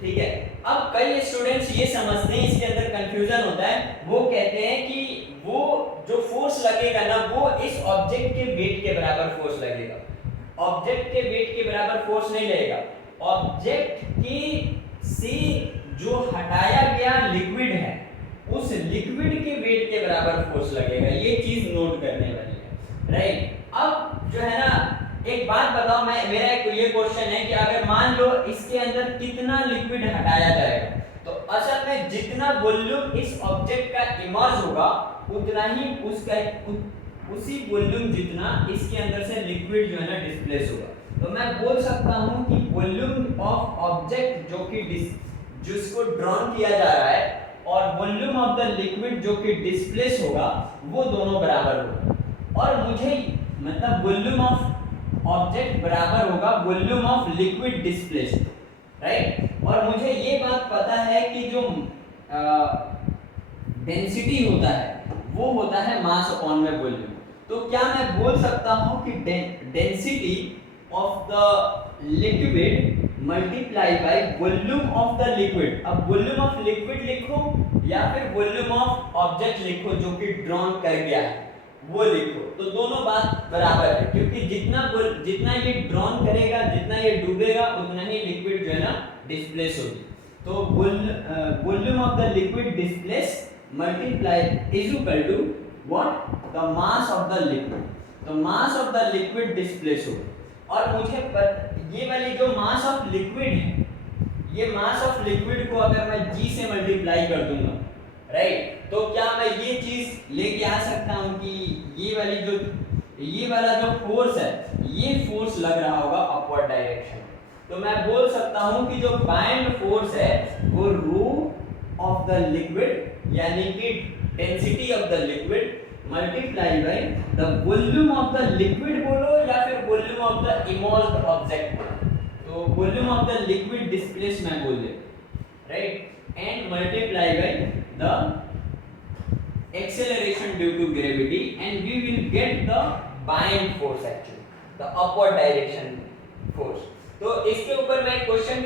ठीक है। अब कई स्टूडेंट्स ये समझते हैं, इसके अंदर कंफ्यूजन होता है, वो कहते हैं कि वो जो फोर्स लगेगा ना वो इस ऑब्जेक्ट के वेट के बराबर फोर्स लगेगा। ऑब्जेक्ट के वेट के बराबर फोर्स नहीं लगेगा, ऑब्जेक्ट की से जो हटाया गया लिक्विड है उस लिक्विड के वेट के बराबर फोर्स लगेगा। ये चीज नोट करने वाली है, राइट। अब जो है ना, एक बात बताओ, मैं मेरा एक ये क्वेश्चन है कि अगर मान लो इसके अंदर कितना लिक्विड हटाया जाएगा, तो असल में जितना वॉल्यूम इस ऑब्जेक्ट का इमर्ज होगा उतना ही उसका उसी वॉल्यूम जितना इसके अंदर से लिक्विड जो है ना डिस्प्लेस होगा। तो मैं बोल सकता हूं कि वॉल्यूम ऑफ ऑब्जेक्ट जो कि जिसको ड्रॉन किया जा रहा है और वॉल्यूम ऑफ द लिक्विड जो कि डिस्प्लेस होगा वो दोनों बराबर होगा। और मुझे मतलब वॉल्यूम ऑफ ऑब्जेक्ट बराबर होगा volume of liquid displaced, right. और मुझे ये बात पता है कि जो डेंसिटी होता है वो होता है मास अपॉन में वॉल्यूम। तो क्या मैं बोल सकता हूं कि density of the liquid multiply by volume of the liquid. अब वॉल्यूम ऑफ लिक्विड लिखो या फिर वॉल्यूम ऑफ ऑब्जेक्ट लिखो जो कि ड्रॉन कर गया है वो लिखो, तो दोनों बात बराबर है, क्योंकि जितना ये ड्रॉन करेगा जितना ये डूबेगा उतना ही लिक्विड जो है ना डिस्प्लेस होगी। तो volume of the liquid displace multiply is equal to what, the mass of the liquid. तो mass of the liquid displace होगा। और मुझे ये वाली जो मास ऑफ लिक्विड है, ये मास ऑफ लिक्विड को अगर मैं g से मल्टीप्लाई कर दूंगा, राइट, तो क्या मैं ये चीज लेके आ सकता हूं कि ये वाला जो फोर्स है ये फोर्स लग रहा होगा अपवर्ड डायरेक्शन। तो मैं बोल सकता हूं कि जो बाइंड फोर्स है वो रो ऑफ द लिक्विड यानी कि density of the liquid multiply by the volume of the liquid बोलो या फिर volume of the immersed object बोलो, तो volume of the liquid displace मैं बोल दे, right, and multiply by the acceleration due to gravity and we will get the bind force actually, the upward direction force। तो इसके ऊपर मैं question भी